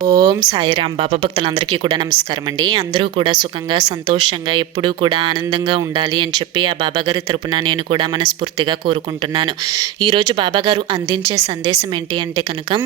ఓం సాయిరాం. బాబా భక్తులందరికీ కూడా నమస్కారం అండి. అందరూ కూడా సుఖంగా సంతోషంగా ఎప్పుడూ కూడా ఆనందంగా ఉండాలి అని చెప్పి ఆ బాబాగారి తరపున నేను కూడా మనస్ఫూర్తిగా కోరుకుంటున్నాను. ఈరోజు బాబాగారు అందించే సందేశం ఏంటి అంటే కనుక,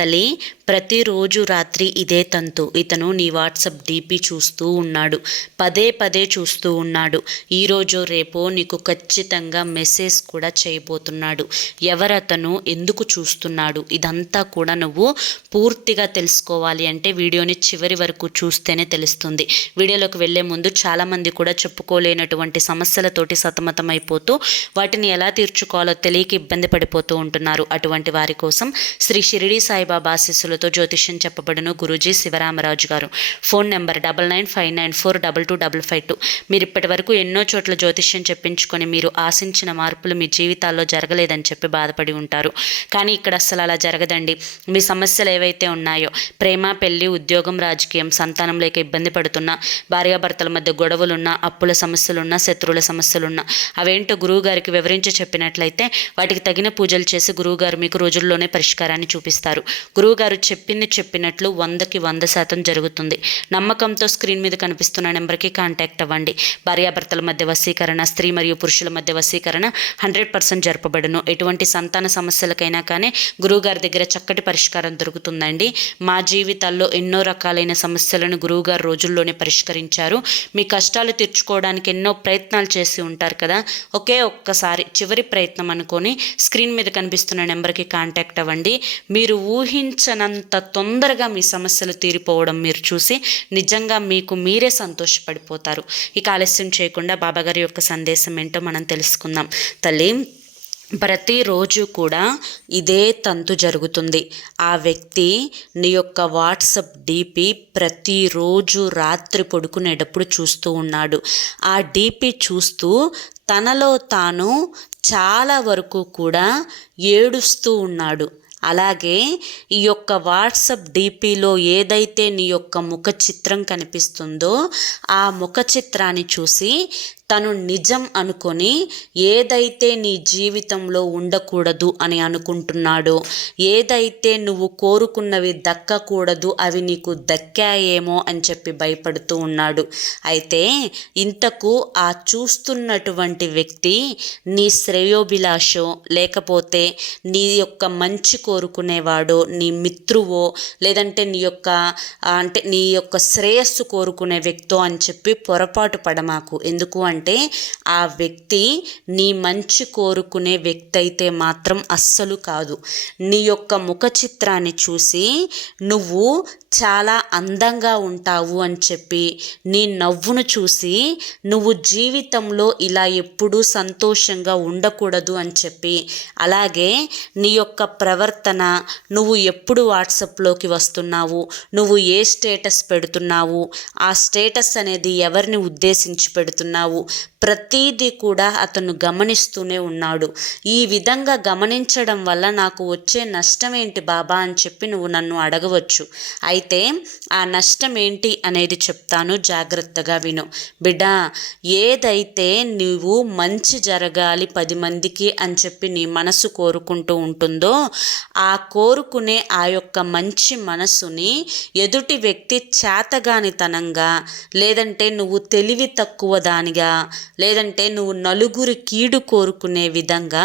తల్లి, ప్రతిరోజు రాత్రి ఇదే తంతు. ఇతను నీ వాట్సాప్ డీపీ చూస్తూ ఉన్నాడు, పదే పదే చూస్తూ ఉన్నాడు. ఈరోజు రేపో నీకు ఖచ్చితంగా మెసేజ్ కూడా చేయబోతున్నాడు. ఎవరతను, ఎందుకు చూస్తున్నాడు, ఇదంతా కూడా నువ్వు పూర్తిగా తెలుసుకోవాలి అంటే వీడియోని చివరి వరకు చూస్తేనే తెలుస్తుంది. వీడియోలోకి వెళ్లే ముందు చాలామంది కూడా చెప్పుకోలేనటువంటి సమస్యలతోటి సతమతమైపోతూ వాటిని ఎలా తీర్చుకోవాలో తెలియక ఇబ్బంది పడిపోతూ ఉంటున్నారు. అటువంటి వారి కోసం శ్రీ షిరిడి సాయిబాబా ఆశీస్సులతో జ్యోతిష్యం చెప్పబడును గురూజీ శివరామరాజు గారు. Phone number 9959422552. మీరు ఇప్పటి వరకు ఎన్నో చోట్ల జ్యోతిష్యం చెప్పించుకొని మీరు ఆశించిన మార్పులు మీ జీవితాల్లో జరగలేదని చెప్పి బాధపడి ఉంటారు. కానీ ఇక్కడ అసలు అలా జరగదండి. మీ సమస్యలు ఏవైతే ఉన్నాయో, ప్రేమ, పెళ్లి, ఉద్యోగం, రాజకీయం, సంతానం లేక ఇబ్బంది పడుతున్నా, భార్యాభర్తల మధ్య గొడవలున్నా, అప్పుల సమస్యలున్నా, శత్రువుల సమస్యలున్నా, అవేంటో గురువుగారికి వివరించి చెప్పినట్లయితే వాటికి తగిన పూజలు చేసి గురువుగారు మీకు రోజుల్లోనే పరిష్కారాన్ని చూపిస్తారు. గురువుగారు చెప్పినట్లు 100% జరుగుతుంది. నమ్మకంతో స్క్రీన్ మీద కనిపిస్తున్న నెంబర్కి కాంటాక్ట్ అవ్వండి. భార్యాభర్తల మధ్య వశీకరణ, స్త్రీ మరియు పురుషుల మధ్య వశీకరణ 100% జరపబడును. ఎటువంటి సంతాన సమస్యలకైనా కానీ గురువుగారి దగ్గర చక్కటి పరిష్కారం దొరుకుతుందండి. మా జీవితాల్లో ఎన్నో రకాలైన సమస్యలను గురువుగారు రోజుల్లోనే పరిష్కరించారు. మీ కష్టాలు తీర్చుకోవడానికి ఎన్నో ప్రయత్నాలు చేసి ఉంటారు కదా, ఒకే ఒక్కసారి చివరి ప్రయత్నం అనుకొని స్క్రీన్ మీద కనిపిస్తున్న నెంబర్కి కాంటాక్ట్ అవ్వండి. మీరు ఊహించనంత తొందరగా మీ సమస్యలు తీరిపోవడం మీరు చూసి నిజంగా మీకు మీరే సంతోషపడిపోతారు. ఇక ఆలస్యం చేయకుండా బాబాగారి యొక్క సందేశం ఏంటో మనం తెలుసుకుందాం. తల్లి, ప్రతిరోజు కూడా ఇదే తంతు జరుగుతుంది. ఆ వ్యక్తి నీ యొక్క వాట్సాప్ డీపీ ప్రతిరోజు రాత్రి పడుకునేటప్పుడు చూస్తూ ఉన్నాడు. ఆ డీపీ చూస్తూ తనలో తాను చాలా వరకు కూడా ఏడుస్తూ ఉన్నాడు. అలాగే ఈ యొక్క వాట్సాప్ డీపీలో ఏదైతే నీ యొక్క ముఖ చిత్రం కనిపిస్తుందో ఆ ముఖ చిత్రాన్ని చూసి తను నిజం అనుకొని ఏదైతే నీ జీవితంలో ఉండకూడదు అని అనుకుంటున్నాడో, ఏదైతే నువ్వు కోరుకున్నవి దక్కకూడదు అవి నీకు దక్కాయేమో అని చెప్పి భయపడుతూ ఉన్నాడు. అయితే ఇంతకు ఆ చూస్తున్నటువంటి వ్యక్తి నీ శ్రేయోభిలాషో, లేకపోతే నీ యొక్క మంచి కోరుకునేవాడో, నీ మిత్రువో, లేదంటే నీ యొక్క శ్రేయస్సు కోరుకునే వ్యక్తో అని చెప్పి పొరపాటు పడమాకు. ఎందుకు అంటే ఆ వ్యక్తి నీ మంచి కోరుకునే వ్యక్తి అయితే మాత్రం అస్సలు కాదు. నీ యొక్క ముఖ చిత్రాన్ని చూసి నువ్వు చాలా అందంగా ఉంటావు అని చెప్పి, నీ నవ్వును చూసి నువ్వు జీవితంలో ఇలా ఎప్పుడూ సంతోషంగా ఉండకూడదు అని చెప్పి, అలాగే నీ యొక్క ప్రవర్తన, నువ్వు ఎప్పుడు వాట్సాప్లోకి వస్తున్నావు, నువ్వు ఏ స్టేటస్ పెడుతున్నావు, ఆ స్టేటస్ అనేది ఎవరిని ఉద్దేశించి పెడుతున్నావు, ప్రతీది కూడా అతను గమనిస్తూనే ఉన్నాడు. ఈ విధంగా గమనించడం వల్ల నాకు వచ్చే నష్టం ఏంటి బాబా అని చెప్పి నువ్వు నన్ను అడగవచ్చు. అయితే ఆ నష్టం ఏంటి అనేది చెప్తాను, జాగ్రత్తగా విను. బిడ్డ, ఏదైతే నువ్వు మంచి జరగాలి 10 మందికి అని చెప్పి నీ మనసు కోరుకుంటూ ఉంటుందో, ఆ కోరుకునే ఆ యొక్క మంచి మనసుని ఎదుటి వ్యక్తి చేతగానితనంగా, లేదంటే నువ్వు తెలివి తక్కువ దానిగా, లేదంటే నువ్వు నలుగురి కీడు కోరుకునే విధంగా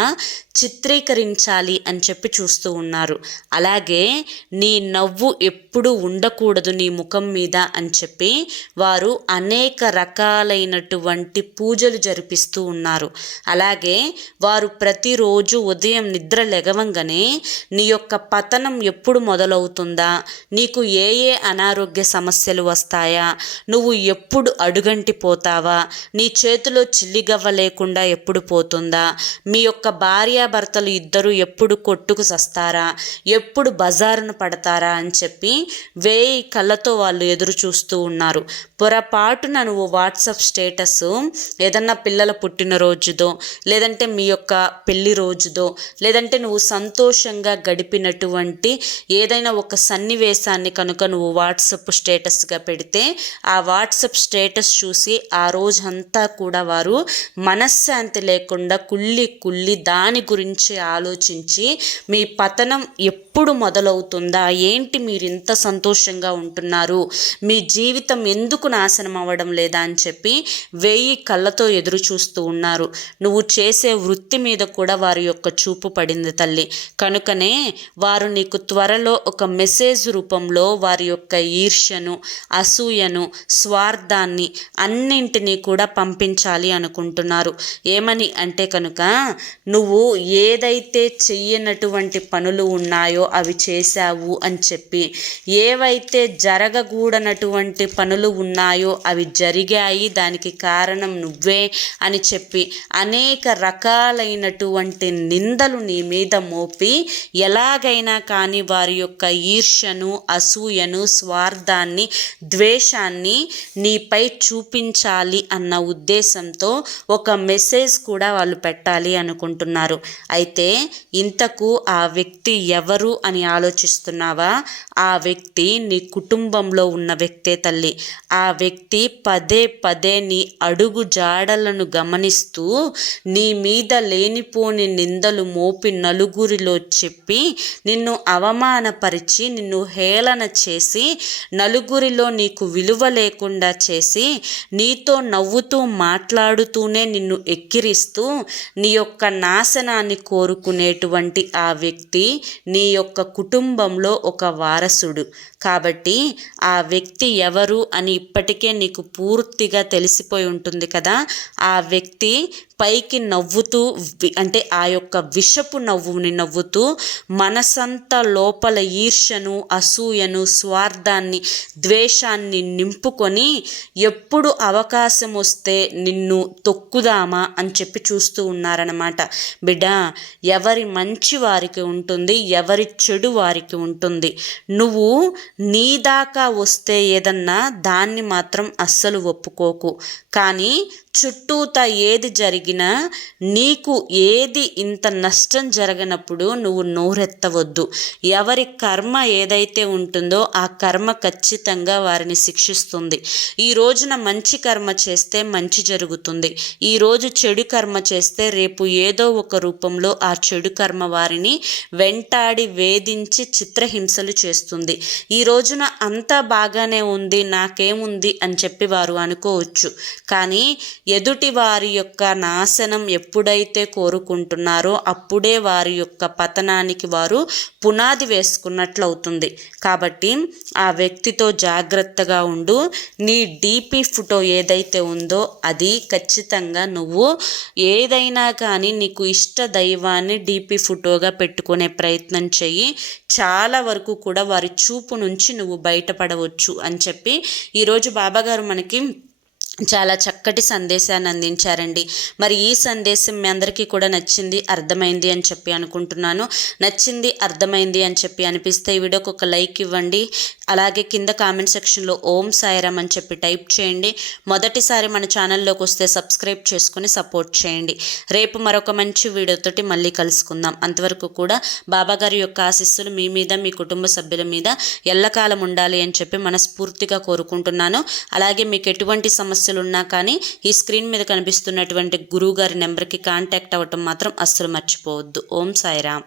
చిత్రీకరించాలి అని చెప్పి చూస్తూ ఉన్నారు. అలాగే నీ నవ్వు ఎప్పుడు ఉండకూడదు నీ ముఖం మీద అని చెప్పి వారు అనేక రకాలైనటువంటి పూజలు జరిపిస్తూ ఉన్నారు. అలాగే వారు ప్రతిరోజు ఉదయం నిద్ర లెగవంగానే నీ యొక్క పతనం ఎప్పుడు మొదలవుతుందా, నీకు ఏ అనారోగ్య సమస్యలు వస్తాయా, నువ్వు ఎప్పుడు అడుగంటిపోతావా, నీ చేతిలో చిల్లిగవ్వ లేకుండా ఎప్పుడు పోతుందా, మీ యొక్క భార్యాభర్తలు ఇద్దరు ఎప్పుడు కొట్టుకు సస్తారా, ఎప్పుడు బజారును పడతారా అని చెప్పి 1000 కళ్ళతో వాళ్ళు ఎదురు చూస్తూ ఉన్నారు. పొరపాటున నువ్వు వాట్సాప్ స్టేటస్ ఏదన్నా పిల్లల పుట్టినరోజుదో, లేదంటే మీ యొక్క పెళ్లి రోజుదో, లేదంటే నువ్వు సంతోషంగా గడిపినటువంటి ఏదైనా ఒక సన్నివేశాన్ని కనుక నువ్వు వాట్సాప్ స్టేటస్గా పెడితే ఆ వాట్సాప్ స్టేటస్ చూసి ఆ రోజంతా కూడా వారు మనశ్శాంతి లేకుండా కుళ్ళి దాని గురించి ఆలోచించి మీ పతనం ఎప్పుడు మొదలవుతుందా, ఏంటి మీరు ఇంత సంతోషంగా ఉంటున్నారు, మీ జీవితం ఎందుకు నాశనం అవ్వడం లేదా అని చెప్పి 1000 కళ్ళతో ఎదురు చూస్తూ ఉన్నారు. నువ్వు చేసే వృత్తి మీద కూడా వారి యొక్క చూపు పడింది తల్లి. కనుకనే వారు నీకు త్వరలో ఒక మెసేజ్ రూపంలో వారి యొక్క ఈర్ష్యను, అసూయను, స్వార్థాన్ని అన్నింటినీ కూడా పంపించాలి అనుకుంటున్నారు. ఏమని అంటే కనుక, నువ్వు ఏదైతే చెయ్యనటువంటి పనులు ఉన్నాయో అవి చేశావు అని చెప్పి, ఏవైతే జరగకూడనటువంటి పనులు ఉన్నాయో అవి జరిగాయి, దానికి కారణం నువ్వే అని చెప్పి అనేక రకాలైనటువంటి నిందలు నీ మీద మోపి ఎలాగైనా కానీ వారి యొక్క ఈర్ష్యను, అసూయను, స్వార్థాన్ని, ద్వేషాన్ని నీపై చూపించాలి అన్న ఉద్దేశంతో ఒక మెసేజ్ కూడా వాళ్ళు పెట్టాలి అనుకుంటున్నారు. అయితే ఇంతకు ఆ వ్యక్తి ఎవరు అని ఆలోచిస్తున్నావా? ఆ వ్యక్తి నీ కుటుంబంలో ఉన్న వ్యక్తే తల్లి. ఆ వ్యక్తి పదే నీ అడుగు జాడలను గమనిస్తూ నీ మీద లేనిపోని నిందలు మోపి నలుగురిలో చెప్పి నిన్ను అవమానపరిచి, నిన్ను హేళన చేసి, నలుగురిలో నీకు విలువ లేకుండా చేసి, నీతో నవ్వుతూ మాట్లాడుతూనే నిన్ను ఎక్కిరిస్తూ నీ యొక్క నాశనాన్ని కోరుకునేటువంటి ఆ వ్యక్తి నీ యొక్క కుటుంబంలో ఒక వారసుడు. కాబట్టి ఆ వ్యక్తి ఎవరు అని ఇప్పటికే నీకు పూర్తిగా తెలిసిపోయి ఉంటుంది కదా. ఆ వ్యక్తి పైకి నవ్వుతూ, అంటే ఆ యొక్క విషపు నవ్వుని నవ్వుతూ మనసంతా లోపల ఈర్ష్యను, అసూయను, స్వార్థాన్ని, ద్వేషాన్ని నింపుకొని ఎప్పుడు అవకాశం వస్తే నిన్ను తొక్కుదామా అని చెప్పి చూస్తూ ఉన్నారన్నమాట. బిడ్డ, ఎవరి మంచి వారికి ఉంటుంది, ఎవరి చెడు వారికి ఉంటుంది. నువ్వు నీ దాకా వస్తే ఏదన్నా దాన్ని మాత్రం అస్సలు ఒప్పుకోకు. కానీ చుట్టూతా ఏది జరిగినా, నీకు ఏది ఇంత నష్టం జరగనప్పుడు నువ్వు నోరెత్తవద్దు. ఎవరి కర్మ ఏదైతే ఉంటుందో ఆ కర్మ ఖచ్చితంగా వారిని శిక్షిస్తుంది. ఈ రోజున మంచి కర్మ చేస్తే మంచి జరుగుతుంది. ఈరోజు చెడు కర్మ చేస్తే రేపు ఏదో ఒక రూపంలో ఆ చెడు కర్మ వారిని వెంటాడి వేధించి చిత్రహింసలు చేస్తుంది. ఈ రోజున అంతా బాగానే ఉంది, నాకేముంది అని చెప్పి వారు అనుకోవచ్చు. కానీ ఎదుటి వారి యొక్క నాశనం ఎప్పుడైతే కోరుకుంటున్నారో అప్పుడే వారి యొక్క పతనానికి వారు పునాది వేసుకున్నట్లు అవుతుంది. కాబట్టి ఆ వ్యక్తితో జాగ్రత్తగా ఉండు. నీ డీపీ ఫోటో ఏదైతే ఉందో అది ఖచ్చితంగా నువ్వు ఏదైనా కానీ నీకు ఇష్ట దైవాన్ని డీపీ ఫోటోగా పెట్టుకునే ప్రయత్నం చెయ్యి. చాలా వరకు కూడా వారి చూపు నుంచి నువ్వు బయటపడవచ్చు అని చెప్పి ఈరోజు బాబాగారు మనకి చాలా చక్కటి సందేశాన్ని అందించారండి. మరి ఈ సందేశం మీ అందరికీ కూడా నచ్చింది, అర్థమైంది అని చెప్పి అనుకుంటున్నాను. నచ్చింది, అర్థమైంది అని చెప్పి అనిపిస్తే ఈ వీడియోకి ఒక లైక్ ఇవ్వండి. అలాగే కింద కామెంట్ సెక్షన్లో ఓం సాయిరామ్ అని చెప్పి టైప్ చేయండి. మొదటిసారి మన ఛానల్లోకి వస్తే సబ్స్క్రైబ్ చేసుకుని సపోర్ట్ చేయండి. రేపు మరొక మంచి వీడియోతోటి మళ్ళీ కలుసుకుందాం. అంతవరకు కూడా బాబాగారి యొక్క ఆశీస్సులు మీ మీద, మీ కుటుంబ సభ్యుల మీద ఎల్లకాలం ఉండాలి అని చెప్పి మనస్ఫూర్తిగా కోరుకుంటున్నాను. అలాగే మీకు ఎటువంటి సమస్యలు ఉన్నా కానీ ఈ స్క్రీన్ మీద కనిపిస్తున్నటువంటి గురువు గారి నెంబర్కి కాంటాక్ట్ అవ్వటం మాత్రం అస్సలు మర్చిపోవద్దు. ఓం సాయిరామ్.